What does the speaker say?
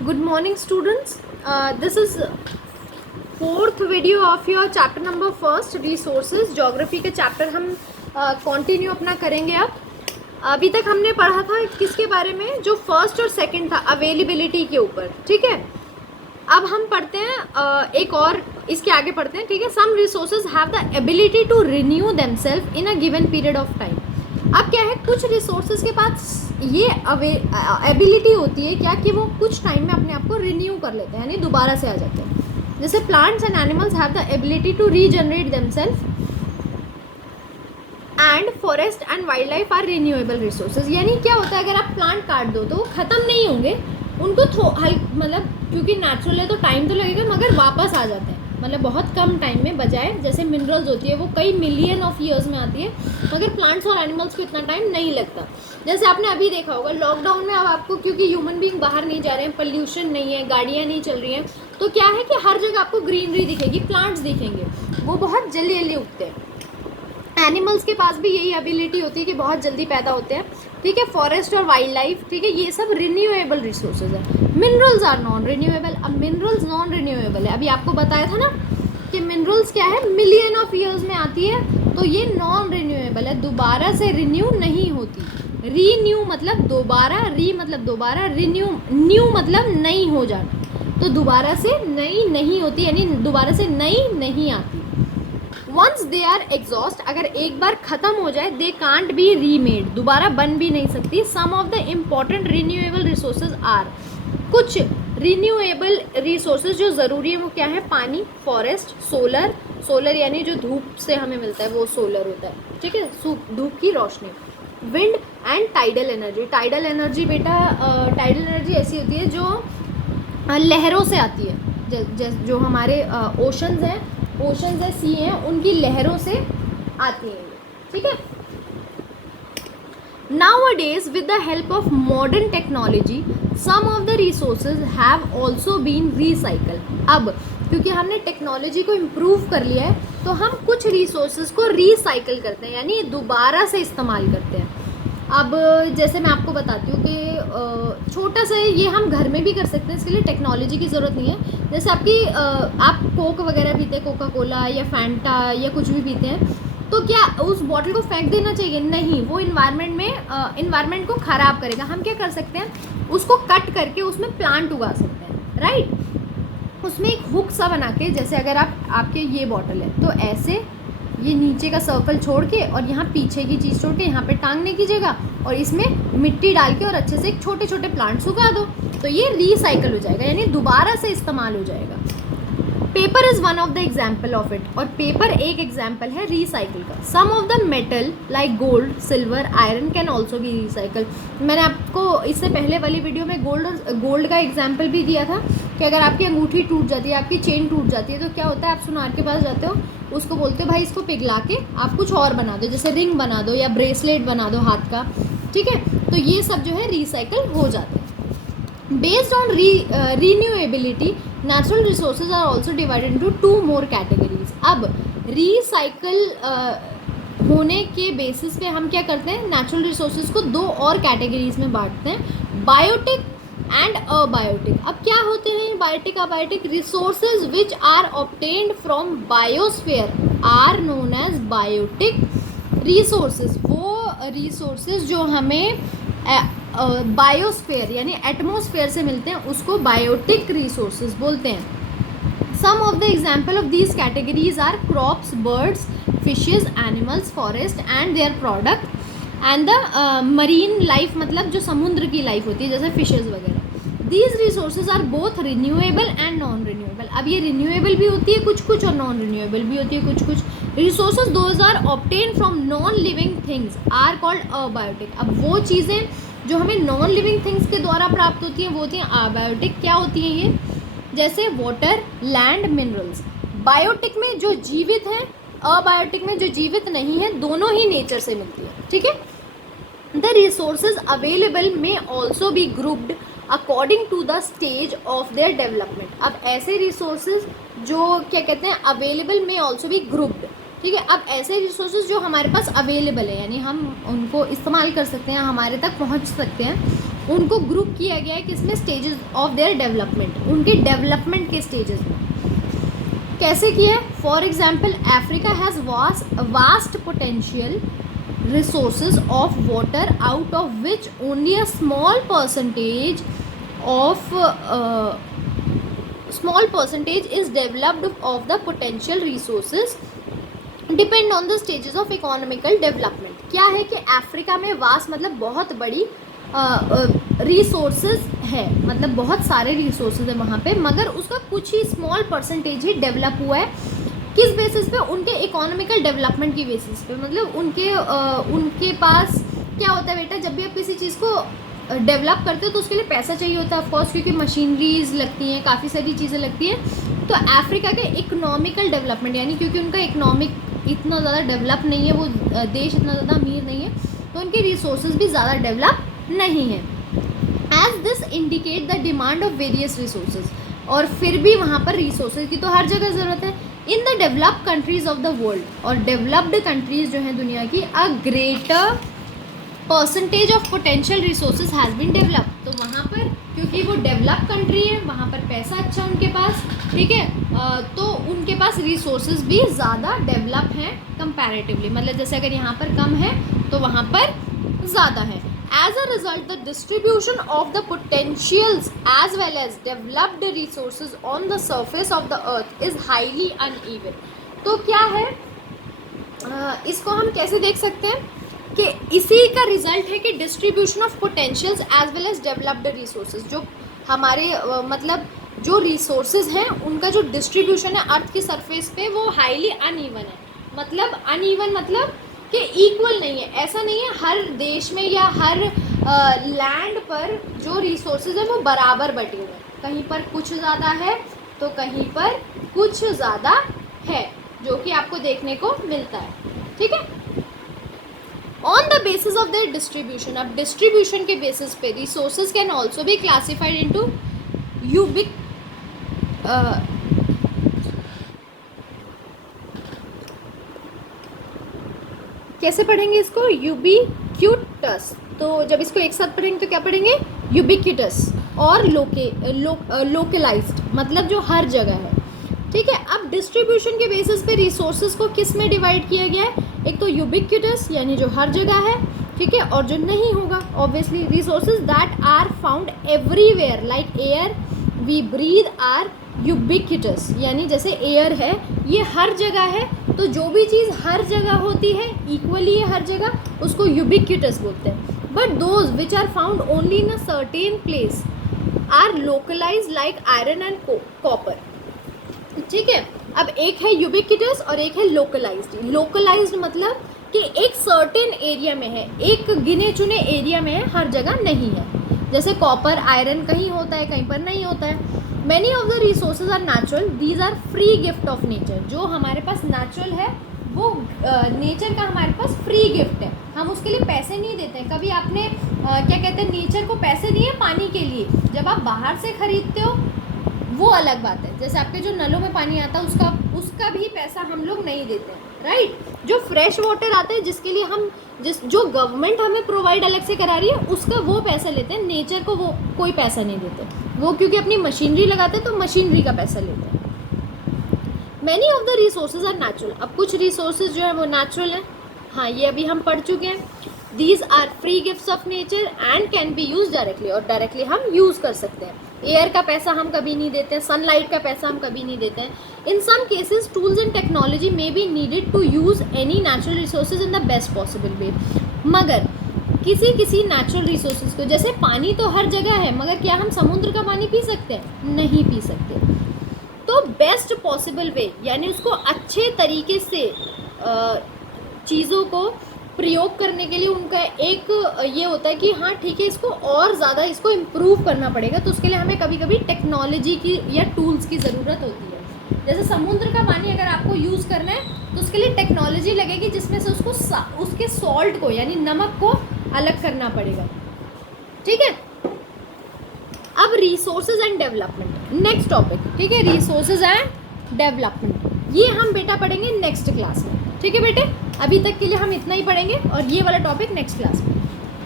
Good morning, students. This is fourth video of your chapter number first, resources. Geography के chapter हम continue अपना करेंगे। अब अभी तक हमने पढ़ा था किसके बारे में, जो फर्स्ट और सेकंड था, अवेलेबिलिटी के ऊपर। ठीक है, अब हम पढ़ते हैं एक और इसके आगे पढ़ते हैं। ठीक है, some resources have the ability to renew themselves in a given period of time. अब क्या है, कुछ रिसोर्सेज के पास ये एबिलिटी होती है क्या कि वो कुछ टाइम में अपने आप को रिन्यू कर लेते हैं, यानी दोबारा से आ जाते हैं। जैसे plants and animals have the ability to regenerate themselves and forest and wildlife are renewable resources. यानी क्या होता है, अगर आप प्लांट काट दो तो वो ख़त्म नहीं होंगे, उनको मतलब क्योंकि नेचुरल है तो टाइम तो लगेगा, मगर वापस आ जाते हैं, मतलब बहुत कम टाइम में। बजाय जैसे मिनरल्स होती है वो कई मिलियन ऑफ ईयर्स में आती है, मगर प्लांट्स और एनिमल्स को इतना टाइम नहीं लगता। जैसे आपने अभी देखा होगा लॉकडाउन में, अब आपको क्योंकि ह्यूमन बीइंग बाहर नहीं जा रहे हैं, पोल्यूशन नहीं है, गाड़ियाँ नहीं चल रही हैं, तो क्या है कि हर जगह आपको ग्रीनरी दिखेगी, प्लांट्स दिखेंगे, वो बहुत जल्दी जल्दी उगते हैं। एनिमल्स के पास भी यही एबिलिटी होती है कि बहुत जल्दी पैदा होते हैं। ठीक है, फॉरेस्ट और वाइल्ड लाइफ, ठीक है, ये सब रिन्यूएबल रिसोर्सेज है। Minerals are non renewable. अब मिनरल्स नॉन रिन्यूएबल है, अभी आपको बताया था ना कि मिनरल्स क्या है, मिलियन ऑफ ईयर्स में आती है, तो ये नॉन रिन्यूएबल है, दोबारा से रिन्यू नहीं होती। रीन्यू मतलब दोबारा, री मतलब दोबारा, रिन्यू न्यू मतलब नई हो जाना, तो दोबारा से नई नहीं होती, यानी दोबारा से नई नहीं आती। वंस दे आर एग्जॉस्ट, अगर एक बार ख़त्म हो जाए, दे कांट बी रीमेड, दोबारा बन भी नहीं सकती। Some of the important renewable resources are, कुछ रिन्यूएबल रिसोर्सेज जो ज़रूरी है वो क्या है, पानी, फॉरेस्ट, सोलर, सोलर यानी जो धूप से हमें मिलता है वो सोलर होता है। ठीक है, धूप की रोशनी, wind and tidal energy. Tidal energy बेटा, टाइडल एनर्जी ऐसी होती है जो लहरों से आती है, जो हमारे ओशंस हैं, सी हैं, उनकी लहरों से आती हैं। ठीक है, Nowadays, with the help of modern technology, some of the resources have also been recycled. अब क्योंकि हमने टेक्नोलॉजी को इम्प्रूव कर लिया है, तो हम कुछ रिसोर्सेज को रिसाइकल करते हैं, यानी दोबारा से इस्तेमाल करते हैं। अब जैसे मैं आपको बताती हूँ कि छोटा सा ये हम घर में भी कर सकते हैं, इसके लिए टेक्नोलॉजी की ज़रूरत नहीं है। जैसे आप कोक वगैरह पीते हैं, कोका कोला या फैंटा या कुछ भी पीते हैं, तो क्या उस बॉटल को फेंक देना चाहिए? नहीं, वो इन्वायरमेंट को ख़राब करेगा। हम क्या कर सकते हैं, उसको कट करके उसमें प्लांट उगा सकते हैं, राइट। उसमें एक हुक सा बना के, जैसे अगर आपके ये बॉटल है तो ऐसे ये नीचे का सर्कल छोड़ के और यहाँ पीछे की चीज़ छोड़ के यहाँ पे टांगने की जगह, और इसमें मिट्टी डाल के और अच्छे से एक छोटे छोटे प्लांट्स उगा दो, तो ये रिसाइकल हो जाएगा, यानी दोबारा से इस्तेमाल हो जाएगा। Paper is one of the example of it, और पेपर एक एग्जाम्पल है रिसाइकिल का। Some of the metal like gold, silver, iron can also be recycle. मैंने आपको इससे पहले वाली वीडियो में गोल्ड का एग्जाम्पल भी दिया था कि अगर आपकी अंगूठी टूट जाती है, आपकी चेन टूट जाती है, तो क्या होता है, आप सुनार के पास जाते हो, उसको बोलते हो भाई इसको पिघला के आप कुछ और बना दो, जैसे रिंग बना दो या ब्रेसलेट बना दो हाथ का। ठीक है, तो ये सब जो है रिसाइकल हो जाते हैं। Based on renewability, natural resources are also divided into two more categories. अब रिसाइकल होने के बेसिस पे हम क्या करते हैं, नेचुरल रिसोर्सेज को दो और कैटेगरीज में बांटते हैं, बायोटिक एंड अबायोटिक। अब क्या होते हैं biotic abiotic? Resources which are obtained from biosphere are known as biotic resources. वो रिसोर्सेज जो हमें बायोस्फीयर यानी एटमॉस्फेयर से मिलते हैं, उसको बायोटिक रिसोर्सेज बोलते हैं। Some of the example of these categories are crops, birds, fishes, animals, forest and their product, and the marine life मतलब जो समुद्र की लाइफ होती है, जैसे फिशेज वगैरह। These resources are both renewable and non renewable. अब ये रिन्यूएबल भी होती है कुछ और नॉन रिन्यूएबल भी होती है कुछ। Resources those are obtain from non living things are called abiotic. अब वो चीज़ें जो हमें नॉन लिविंग थिंग्स के द्वारा प्राप्त होती हैं वो होती हैं अबायोटिक। क्या होती हैं ये? जैसे वाटर, लैंड, मिनरल्स। बायोटिक में जो जीवित हैं, अबायोटिक में जो जीवित नहीं है, दोनों ही नेचर से मिलती है। ठीक है, the resources available may also be grouped according to the stage of their development. अब ऐसे रिसोर्सेज जो क्या कहते हैं, available may also be grouped. ठीक है, अब ऐसे रिसोर्सेज जो हमारे पास अवेलेबल है, यानी हम उनको इस्तेमाल कर सकते हैं, हमारे तक पहुंच सकते हैं, उनको ग्रुप किया गया है किसमें, स्टेजेस ऑफ देयर डेवलपमेंट, उनके डेवलपमेंट के स्टेजेस में। कैसे किया है? For example Africa has vast potential resources of water out of which only a small percentage is developed of the potential resources depend on the stages of economical development। क्या है कि Africa में vast मतलब बहुत बड़ी resources है, मतलब बहुत सारे रिसोर्सेज है वहाँ पे, मगर उसका कुछ ही स्मॉल परसेंटेज ही डेवलप हुआ है। किस बेसिस पे? उनके इकोनॉमिकल डेवलपमेंट की बेसिस पे। मतलब उनके पास क्या होता है बेटा, जब भी आप किसी चीज़ को डेवलप करते हो तो उसके लिए पैसा चाहिए होता है ऑफकोर्स, क्योंकि मशीनरीज लगती हैं, काफ़ी सारी चीज़ें लगती हैं। तो अफ्रीका के इकोनॉमिकल डेवलपमेंट, यानी क्योंकि उनका इकोनॉमिक इतना ज़्यादा डेवलप नहीं है, वो देश इतना ज़्यादा अमीर नहीं है, तो उनके रिसोर्सेज भी ज़्यादा डेवलप नहीं है। As this indicate the demand of various resources, और फिर भी वहाँ पर रिसोर्सेज की तो हर जगह ज़रूरत है। In the developed countries of the world, और डेवलप्ड कंट्रीज जो हैं दुनिया की, a greater percentage of potential resources has been develop. तो वहाँ पर क्योंकि वो डेवलप कंट्री है, वहाँ पर पैसा अच्छा उनके पास, ठीक है, तो उनके पास रिसोर्सेज भी ज़्यादा डेवलप हैं कंपैरेटिवली। मतलब जैसे अगर यहाँ पर कम है तो वहाँ पर ज़्यादा है। As a result, the distribution of the potentials as well as developed resources on the surface of the earth is highly uneven। तो क्या है, इसको हम कैसे देख सकते हैं कि इसी का रिजल्ट है कि distribution of potentials as well as developed resources, जो हमारे मतलब जो रिसोर्सेज हैं उनका जो डिस्ट्रीब्यूशन है अर्थ की सरफेस पे वो हाईली अनइवन है। मतलब अनइवन मतलब कि इक्वल नहीं है, ऐसा नहीं है हर देश में या हर लैंड पर जो रिसोर्सेज है वो बराबर बटे हुए हैं। कहीं पर कुछ ज़्यादा है तो कहीं पर कुछ ज़्यादा है, जो कि आपको देखने को मिलता है, ठीक है। On the basis of their distribution, अब डिस्ट्रीब्यूशन के बेसिस पे resources can also be classified into ubiquitous कैसे पढ़ेंगे इसको, यूबिक्यूटस। तो जब इसको एक साथ पढ़ेंगे तो क्या पढ़ेंगे, यूबिक्यूटस, और लोकलाइज्ड मतलब जो हर जगह है, ठीक है। अब डिस्ट्रीब्यूशन के बेसिस पे रिसोर्सेज को किस में डिवाइड किया गया है, एक तो यूबिक्यूटस यानी जो हर जगह है, ठीक है, और जो नहीं होगा obviously resources that are found everywhere like air we breathe are ubiquitous, यानी जैसे एयर है ये हर जगह है, तो जो भी चीज़ हर जगह होती है इक्वली है हर जगह, उसको यूबिक्यूटस बोलते हैं। But those which are found only in a certain place are localized like iron and copper, ठीक है। अब एक है यूबिक्यूटस और एक है लोकलाइज्ड। लोकलाइज्ड मतलब कि एक सर्टेन एरिया में है, एक गिने चुने एरिया में है, हर जगह नहीं है। जैसे कॉपर आयरन कहीं होता है कहीं पर नहीं होता है। Many of the resources are natural, these are free gift of nature. जो हमारे पास नेचुरल है वो नेचर का हमारे पास फ्री गिफ्ट है, हम उसके लिए पैसे नहीं देते हैं। कभी आपने क्या कहते हैं नेचर को पैसे दिए पानी के लिए, जब आप बाहर से ख़रीदते हो वो अलग बात है। जैसे आपके जो नलों में पानी आता है उसका भी पैसा हम लोग नहीं देते हैं, राइट। जो फ्रेश वाटर आता है जिसके लिए हम जो गवर्नमेंट हमें प्रोवाइड अलग से करा रही है उसका वो पैसा लेते हैं, नेचर को वो कोई पैसा नहीं देते, वो क्योंकि अपनी मशीनरी लगाते हैं तो मशीनरी का पैसा लेते हैं। Many of the resources are natural. अब कुछ रिसोर्सेज जो है वो नेचुरल हैं, हाँ ये अभी हम पढ़ चुके हैं। These are free gifts of nature and can be use directly, और डायरेक्टली हम यूज़ कर सकते हैं। एयर का पैसा हम कभी नहीं देते हैं, सनलाइट का पैसा हम कभी नहीं देते हैं। In some cases tools and technology may be needed to use any natural resources in the best possible way. मगर किसी नेचुरल रिसोर्सेज को, जैसे पानी तो हर जगह है, मगर क्या हम समुद्र का पानी पी सकते हैं? नहीं पी सकते। तो बेस्ट पॉसिबल वे यानी उसको अच्छे तरीके से चीज़ों को प्रयोग करने के लिए उनका एक ये होता है कि हाँ ठीक है इसको और ज़्यादा इसको इम्प्रूव करना पड़ेगा, तो उसके लिए हमें कभी कभी टेक्नोलॉजी की या टूल्स की ज़रूरत होती है। जैसे समुद्र का पानी अगर आपको यूज़ करना है तो उसके लिए टेक्नोलॉजी लगेगी जिसमें से उसको उसके सॉल्ट को यानी नमक को अलग करना पड़ेगा, ठीक है। अब resources and development next topic, ठीक है। रिसोर्सेज एंड डेवलपमेंट ये हम बेटा पढ़ेंगे नेक्स्ट क्लास में, ठीक है बेटे। अभी तक के लिए हम इतना ही पढ़ेंगे और ये वाला टॉपिक नेक्स्ट क्लास में।